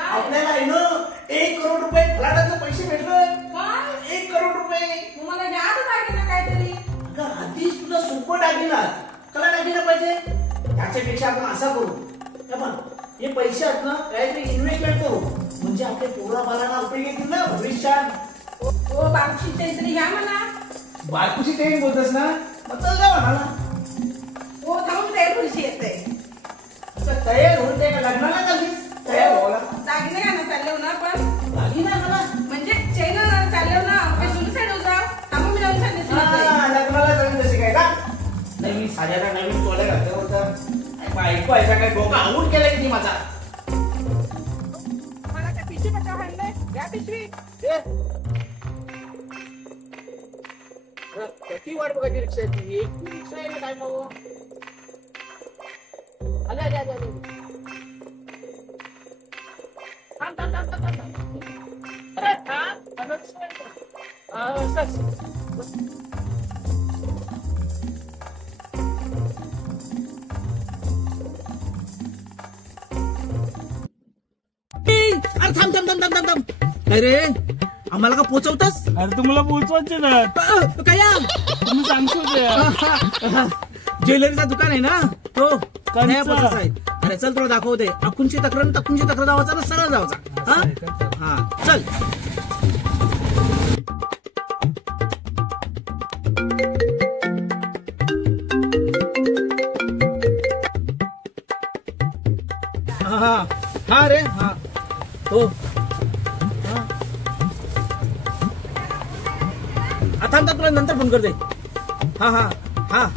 आपल्याला आहे ना 1 करोड रुपये फ्लॅटाचे पैसे भेटले. 1 करोड रुपये. तुम्हाला घ्या दागिना काहीतरी. अगं आधीच तुला सोपं दागिना कला दागिना पाहिजे. त्याच्यापेक्षा आपण असा करू, हे पैसे आहेत ना काहीतरी इन्व्हेस्टमेंट करू, म्हणजे आपल्या पोरा बालांना उपयोग येतील ना भविष्यात. हो बारकुशी तरी घ्या म्हणा. बारकुशी ते बोलतस ना, मग चल जा म्हणाला. हो थांबून तयार खुशी येते. तयार होते का लग्नाला चाललीस? तयार व्हायला दागिने घ्या ना चालले ना. पण दागिना मला म्हणजे चैन चालले ना काही सुरू साईड होता. थांबून मी जाऊन सांगितलं लग्नाला जाऊन तसे काय का नवीन साध्याला नवीन टोल्या घातलं होतं. ऐकू ऐका काय डोका आऊट केला किती माझा. मला त्या पिशवी पटा हाणलंय. घ्या पिशवी. किती वाट बघायची रिक्षाची? रिक्षा आहे काय मग? आले आले आले आले. थांब थांब थांब थांब थांब. अरे थांब. अरे थांब थांब थांब थांब थांब. काय रे आम्हाला का पोचवतस? अरे तुम्हाला पोहोचवायचे ना. काय तुम्ही सांगतो ज्वेलरीचा दुकान आहे ना तो कणचा. आहे. अरे चल तुला दाखवते. अकुंची तक्रार दावायचा ना सरळ जावाचा. हा चल. हा रे हा हो. आता तुला नंतर फोन करते. हा हा हा.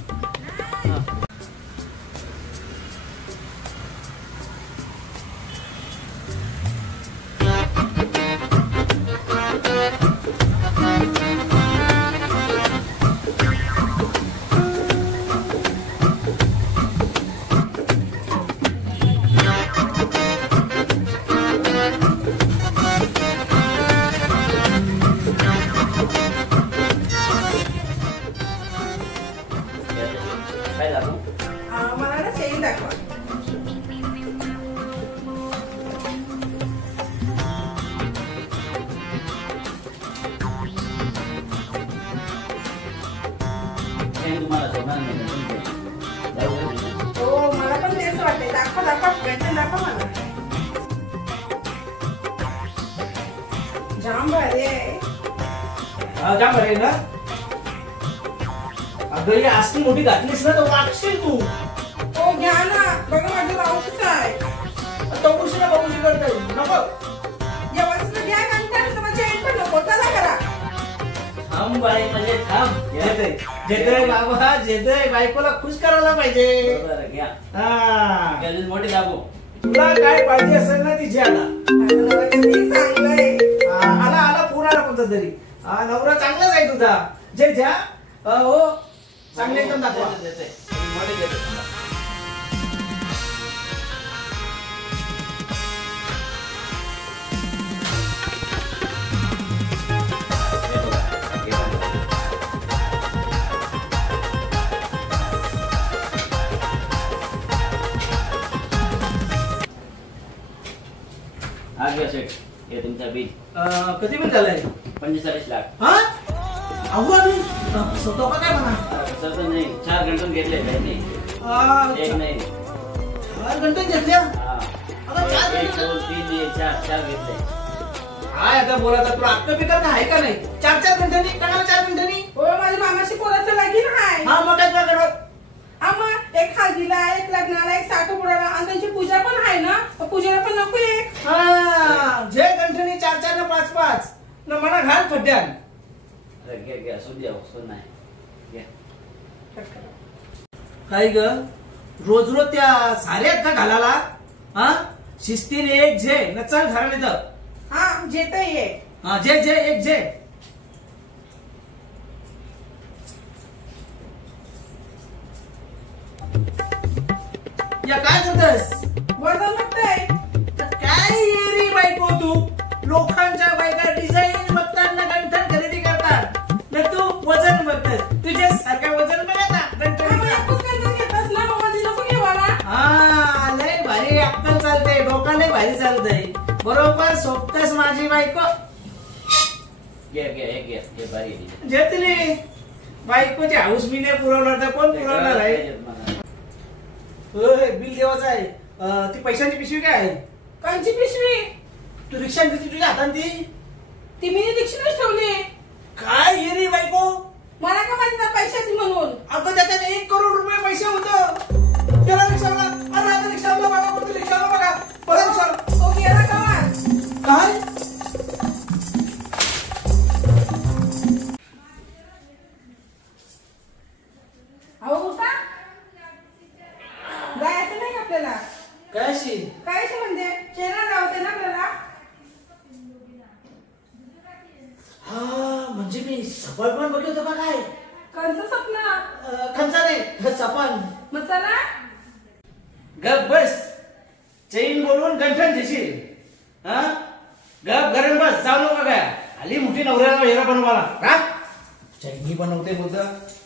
मला ना चैन दाखवा. हो मला पण तेच वाटते. दाखवा दाखवा गंठन दाखवा मला. जाम भारी आहे. जाम बरे ना. अगं ही असली मोठी घातलीस ना तर वागशील तू. हो घ्या ना. बघा माझं राऊच आहे. तवशी करते नको. जेव्हा घ्या गंठन तर माझ्या चैन पण नको. चला करा. थांब बाई म्हणजे थांब. जेतय बाबा जेतय बायकोला खुश करायला पाहिजे. हा मोठी दाबो. तुला काय पाहिजे असेल ना ती जे आला. चांगलंय. आला आला पुराणा कोणता तरी. नवरा चांगलाच आहे तुझा. जे ज्या हो चांगले एकदम दाखवा. हे तुमचा बिल कधी बिल झालंय? 45 लाख. हा अहो आम्ही स्वतः काय म्हणा सर नाही 4 घंटे घेतले नाही. एक नाही 4 घंटे घेतल्या. आता 4 घंटे 2 3 नाही 4 घेतले. काय आता बोलायचं तुला अक्क बिकर आहे का नाही? 4 घंट्यांनी कणाला 4 घंट्यांनी. हो माझ्या मामाशी पोराचं लगीन आहे. हा मग काय तुला मग एक हळदीला एक लग्नाला एक साखरपुड्याला आणि त्यांची पूजा पण आहे ना. पूजेला पण नको एक. हा जे घंट्यांनी 4 ना 5 न म्हणा घाल खड्ड्यान. घ्या सुद्या सुन नाही घ्या. काय ग रोज रोज त्या साऱ्यात का घालाला? हा शिस्तीने एक जे न चल घराने तर. हा जेतय ये. हा जे जे एक जे. या काय करतस? वजन बघताय. काय रे बायको तू? लोकांच्या बायका डिझाईन बघताना गंठन खरेदी करतात न तू वजन बघतस. तुझे सारखं वजन बघा ना हा लय भारी अक्कल चालते. डोका लय भारी चालतंय. बरोबर सोबतच माझी बायको घे बारी आहे. जेतली बायकोची हाऊस मी नाही पुरवणार तर कोण पुरवणार आहे? होय, बिल देवाचं आहे. ती पैशांची पिशवी काय आहे? कंची पिशवी तू रिक्षा घेतली तुझ्या हातात ती मी रिक्षाच ठेवली. काय हे रे बायको? मला का माहिती पैशाची म्हणून. आता त्याच्यात 1 करोड रुपये पैसे होतं. त्याला रिक्षाला अरे आता रिक्षाला बघा कोणती रिक्षाला बघा बघा रिक्षाला. तो गेला गावात. काय अहो उठा. जायचं नाही आपल्याला. काय अशी काय म्हणजे चेहरा गावते ना आपल्याला. हा म्हणजे मी सफळ पण बघित होतो का काय? कंच स्वप्न. खंचा नाही सपन. मग चला. गप बस. चैन बोलून गंठन देशील. हा गप गरम बस जाऊ नको काय. आली मोठी नवऱ्याला हेरा बनवाला. चैनी बनवते बोलत